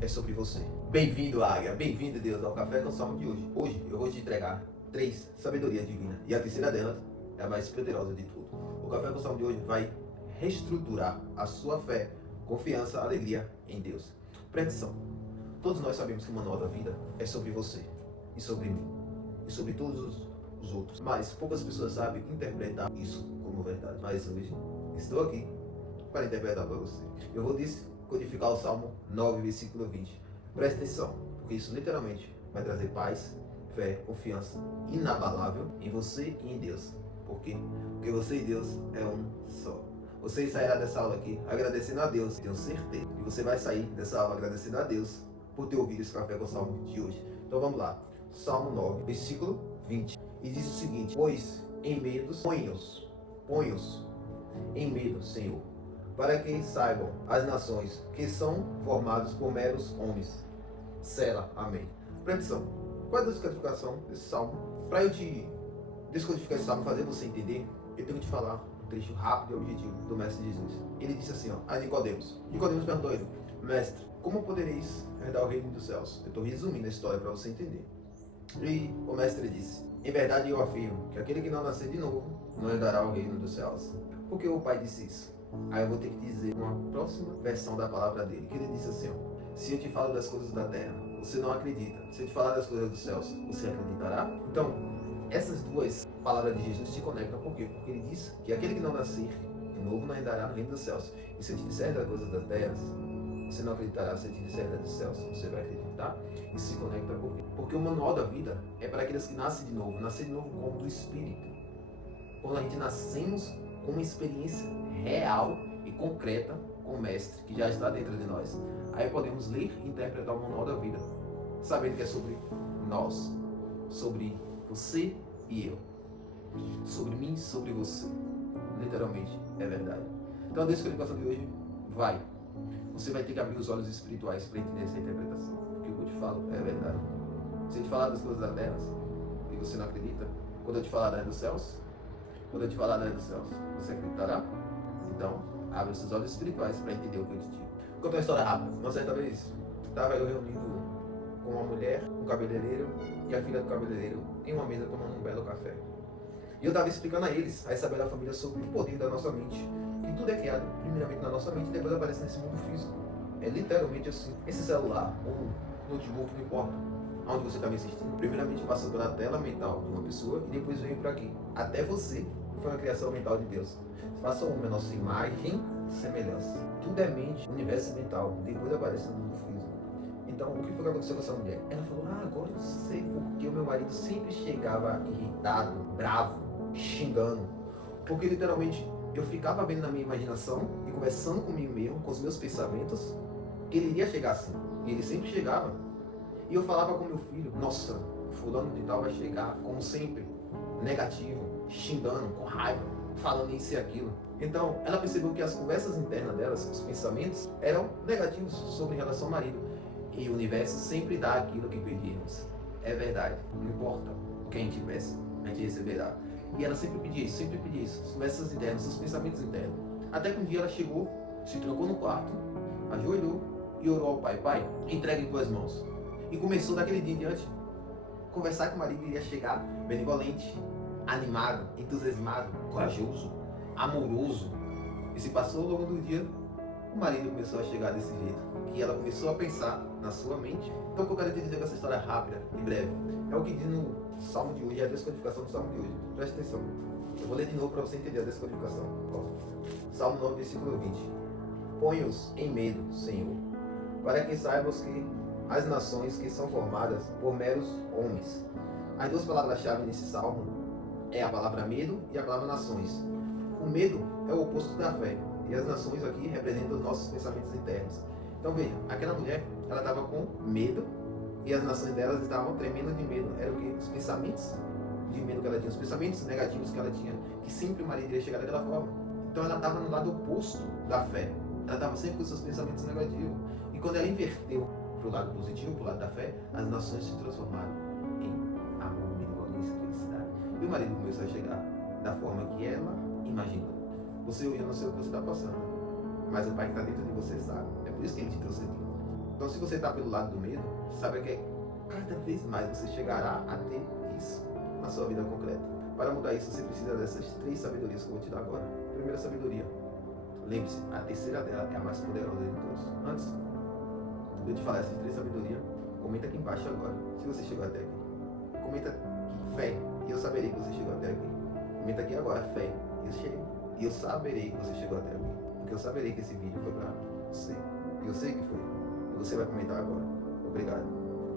é sobre você. Bem-vindo, Águia, bem-vindo, Deus, ao Café com Salmo de hoje. Hoje eu vou te entregar 3 sabedorias divinas e a terceira delas é a mais poderosa de tudo. O Café com Salmo de hoje vai reestruturar a sua fé, confiança, alegria em Deus. Presta atenção. Todos nós sabemos que uma nova vida é sobre você e sobre mim e sobre todos os outros, mas poucas pessoas sabem interpretar isso como verdade. Mas hoje estou aqui para interpretar para você. Eu vou descodificar o Salmo 9, versículo 20. Preste atenção, porque isso literalmente vai trazer paz, fé, confiança inabalável em você e em Deus. Por quê? Porque você e Deus é um só. Você sairá dessa aula aqui agradecendo a Deus, tenho certeza. E você vai sair dessa aula agradecendo a Deus por ter ouvido esse Café com o Salmo de hoje. Então vamos lá. Salmo 9, versículo 20. E diz o seguinte: pois em medo, põe-os em medo, Senhor, para que saibam as nações que são formadas por meros homens. Sela, amém. Presta atenção. Qual é a descodificação desse salmo? Para eu te descodificar esse salmo, fazer você entender, eu tenho que te falar um trecho rápido e objetivo do Mestre Jesus. Ele disse assim, a Nicodemos. Nicodemos perguntou a ele: mestre, como podereis herdar o reino dos céus? Eu estou resumindo a história para você entender. E o mestre disse: em verdade eu afirmo que aquele que não nascer de novo não herdará o reino dos céus. Por que o pai disse isso? Aí eu vou ter que dizer uma próxima versão da palavra dele, que ele disse assim: se eu te falo das coisas da terra, você não acredita. Se eu te falar das coisas dos céus, você acreditará? Então, essas duas palavras de Jesus se conectam. Por quê? Porque ele disse que aquele que não nascer de novo não herdará no reino dos céus. E se eu te disser das coisas das terras, você não acreditará. Se eu te disser das dos céus, você vai acreditar. Isso se conecta por quê? Porque o manual da vida é para aqueles que nascem de novo. Nascer de novo como do Espírito. Quando a gente nascemos com uma experiência real e concreta com o Mestre que já está dentro de nós. Aí podemos ler e interpretar o manual da vida, sabendo que é sobre nós, sobre você e eu, sobre mim e sobre você. Literalmente, é verdade. Então a descodificação de hoje você vai ter que abrir os olhos espirituais para entender essa interpretação. Porque o que eu te falo é verdade. Se eu te falar das coisas da terra e você não acredita, quando eu te falar das dos céus, você acreditará? Então, abre os seus olhos espirituais para entender o que eu te digo. Vou contar uma história rápida. Uma certa vez, estava eu reunido com uma mulher, um cabeleireiro e a filha do cabeleireiro em uma mesa tomando um belo café. E eu estava explicando a eles, a essa bela família, sobre o poder da nossa mente. Que tudo é criado primeiramente na nossa mente e depois aparece nesse mundo físico. É literalmente assim. Esse celular, ou notebook, não importa aonde você está me assistindo, primeiramente passou pela tela mental de uma pessoa e depois veio para aqui. Até você foi uma criação mental de Deus. Faça o homem a nossa imagem e semelhança. Tudo é mente, universo mental, depois aparece no mundo físico. Então, o que foi que aconteceu com essa mulher? Ela falou: agora eu sei porque o meu marido sempre chegava irritado, bravo, xingando. Porque literalmente eu ficava vendo na minha imaginação e conversando comigo mesmo, com os meus pensamentos, que ele iria chegar assim. E ele sempre chegava. E eu falava com meu filho: nossa, fulano de tal vai chegar, como sempre, negativo, xingando, com raiva, falando isso e aquilo. Então, ela percebeu que as conversas internas delas, os pensamentos, eram negativos sobre relação ao marido. E o universo sempre dá aquilo que pedimos. É verdade, não importa o que a gente peça, a gente receberá. E ela sempre pedia isso, as conversas internas, os pensamentos internos. Até que um dia ela chegou, se trancou no quarto, ajoelhou e orou ao pai: pai, entrega em tuas mãos. E começou daquele dia em diante conversar que o marido iria chegar benevolente, animado, entusiasmado, corajoso, amoroso. E se passou ao longo do dia, o marido começou a chegar desse jeito, que ela começou a pensar na sua mente. Então o que eu quero te dizer com essa história rápida e breve é o que diz no Salmo de hoje, é a descodificação do Salmo de hoje. Preste atenção, eu vou ler de novo para você entender a descodificação. Salmo 9, versículo 20. Põe-os em medo, Senhor, para que saibas que as nações que são formadas por meros homens. As duas palavras-chave nesse salmo é a palavra medo e a palavra nações. O medo é o oposto da fé, e as nações aqui representam os nossos pensamentos internos. Então veja, aquela mulher, ela estava com medo e as nações delas estavam tremendo de medo. Era o que? Os pensamentos de medo que ela tinha, os pensamentos negativos que ela tinha, que sempre o marido iria chegar daquela forma. Então ela estava no lado oposto da fé. Ela estava sempre com seus pensamentos negativos. E quando ela inverteu para o lado positivo, para o lado da fé, as nações se transformaram em amor, benevolência, felicidade. E o marido começou a chegar da forma que ela imaginou. Você hoje não sei o que você está passando, mas o Pai que está dentro de você sabe. É por isso que Ele te trouxe aqui. Então, se você está pelo lado do medo, saiba que cada vez mais você chegará a ter isso na sua vida concreta. Para mudar isso, você precisa dessas 3 sabedorias que eu vou te dar agora. Primeira sabedoria. Lembre-se, a terceira dela é a mais poderosa de todas. Antes de eu te falar essas 3 sabedorias, comenta aqui embaixo agora, se você chegou até aqui. Comenta aqui, fé, e eu saberei que você chegou até aqui. Comenta aqui agora, fé, e eu saberei que você chegou até aqui. Porque eu saberei que esse vídeo foi para você. E eu sei que foi. E você vai comentar agora. Obrigado.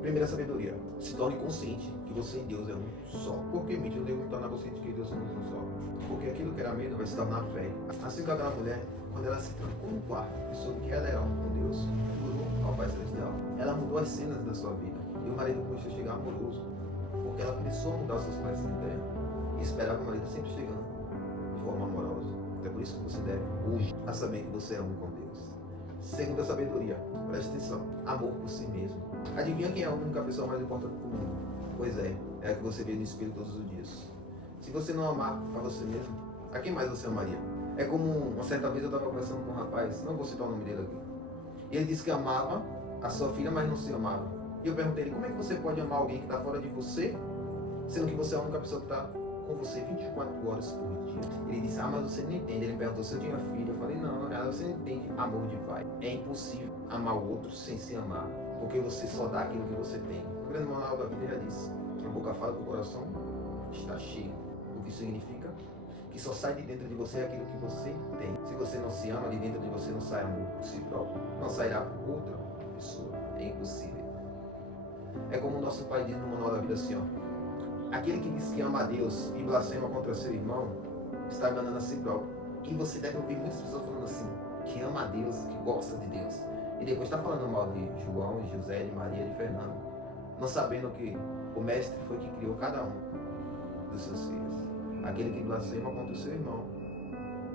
Primeira sabedoria. Se torne consciente que você e Deus é um só. Por que me devo me tornar consciente que Deus somos um só? Porque aquilo que era medo vai se tornar fé. Assim como aquela mulher, quando ela se trancou no quarto e soube que ela era um com Deus, mudou ao Pai Celestial. Ela mudou as cenas da sua vida. E o marido começou a chegar amoroso. Porque ela começou a mudar os seus pés internos. E esperava o marido sempre chegando de forma amorosa. É por isso que você deve, hoje, a saber que você é um com Deus. Segunda sabedoria, preste atenção, amor por si mesmo. Adivinha quem é a única pessoa mais importante do mundo? Pois é a que você vê no espelho todos os dias. Se você não amar a você mesmo, a quem mais você amaria? É como uma certa vez eu estava conversando com um rapaz, não vou citar o nome dele aqui, e ele disse que amava a sua filha, mas não se amava. E eu perguntei ele, como é que você pode amar alguém que está fora de você, sendo que você é a única pessoa que está com você 24 horas por dia? Ele disse, mas você não entende. Ele perguntou se eu tinha filho. Eu falei, não, você não entende amor de pai. É impossível amar o outro sem se amar, porque você só dá aquilo que você tem. O grande manual da vida já disse, a boca fala que o coração está cheio. O que significa que só sai de dentro de você aquilo que você tem. Se você não se ama, de dentro de você não sai amor por si próprio, não sairá por outra pessoa. É impossível. É como o nosso pai diz no manual da vida assim, ó. Aquele que diz que ama a Deus e blasfema contra seu irmão está enganando a si próprio. E você deve ouvir muitas pessoas falando assim, que ama a Deus, que gosta de Deus. E depois está falando mal de João, de José, de Maria, de Fernando. Não sabendo que o mestre foi que criou cada um dos seus filhos. Aquele que blasfema contra o seu irmão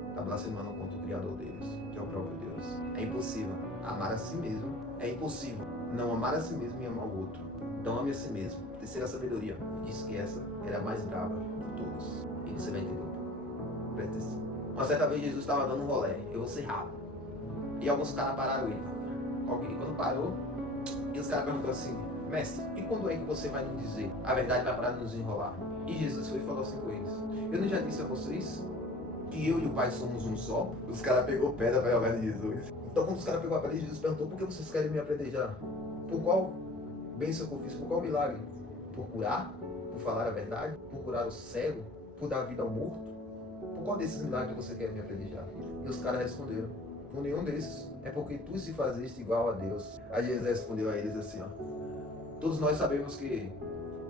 está blasfemando contra o Criador deles, que é o próprio Deus. É impossível amar a si mesmo. É impossível não amar a si mesmo e amar o outro. Então ame a si mesmo. Terceira sabedoria. Disse que essa era a mais brava de todas. E você vai entender. Presta atenção. Uma certa vez Jesus estava dando um rolê. Eu vou ser rápido. E alguns caras pararam ele. Ok, quando parou, e os caras perguntaram assim, mestre, e quando é que você vai nos dizer a verdade vai parar de nos enrolar? E Jesus foi e falou assim com eles. Eu não já disse a vocês que eu e o Pai somos um só? Os caras pegou pedra para jogar de Jesus. Então quando os caras pegou a pedra, Jesus perguntou, por que vocês querem me apedrejar? Por qual bênção que eu fiz? Por qual milagre? Por curar? Por falar a verdade? Por curar o cego? Por dar vida ao morto? Por qual desses milagres você quer me apedrejar? E os caras responderam, por nenhum desses. É porque tu se fazeste igual a Deus. Aí Jesus respondeu a eles assim, ó. Todos nós sabemos que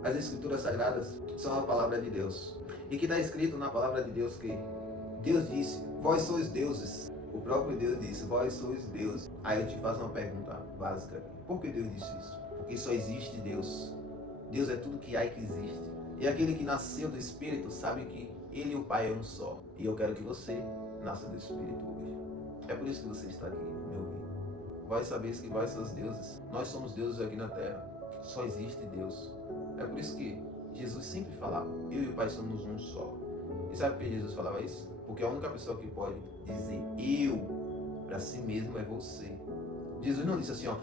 as escrituras sagradas são a palavra de Deus. E que está escrito na palavra de Deus que Deus disse, vós sois deuses. O próprio Deus disse, vós sois deuses. Aí eu te faço uma pergunta básica. Por que Deus disse isso? Porque só existe Deus. Deus é tudo que há e que existe. E aquele que nasceu do Espírito sabe que Ele e o Pai é um só. E eu quero que você nasça do Espírito hoje. É por isso que você está aqui, meu amigo. Vós sabeis que vós sois deuses. Nós somos deuses aqui na terra. Só existe Deus. É por isso que Jesus sempre falava, eu e o Pai somos um só. E sabe por que Jesus falava isso? Porque a única pessoa que pode dizer eu para si mesmo é você. Jesus não disse assim, ó,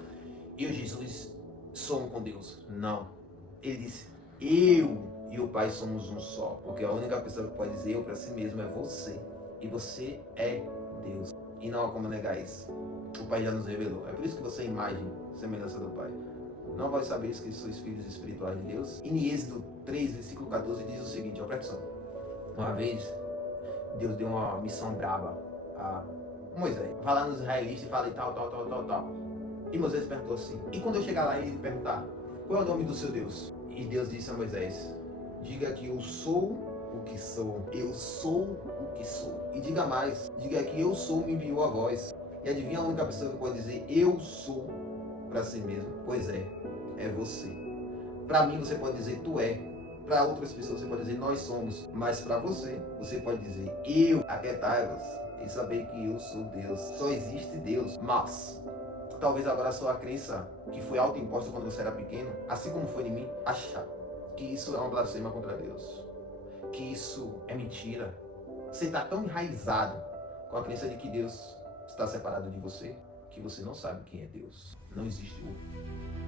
eu, Jesus, sou um com Deus. Não. Ele disse, eu e o Pai somos um só. Porque a única pessoa que pode dizer eu para si mesmo é você. E você é Deus. E não há como negar isso. O Pai já nos revelou. É por isso que você é imagem, semelhança do Pai. Não vós sabeis que sois filhos espirituais de Deus? E em Êxodo 3, versículo 14, diz o seguinte, ó, presta atenção. Uma vez, Deus deu uma missão braba a Moisés. Vai lá nos israelitas e fala e tal. E Moisés perguntou assim, e quando eu chegar lá e perguntar, qual é o nome do seu Deus? E Deus disse a Moisés, diga que eu sou o que sou. Eu sou o que sou. E diga mais, diga que eu sou me enviou a vós. E adivinha a única pessoa que pode dizer eu sou para si mesmo? Pois é você. Para mim você pode dizer tu é. Para outras pessoas você pode dizer nós somos. Mas para você pode dizer eu, aquietai-vos e saber que eu sou Deus. Só existe Deus. Mas talvez agora a sua crença que foi autoimposta quando você era pequeno, assim como foi em mim, acha que isso é uma blasfêmia contra Deus. Que isso é mentira. Você está tão enraizado com a crença de que Deus está separado de você, que você não sabe quem é Deus. Não existe outro.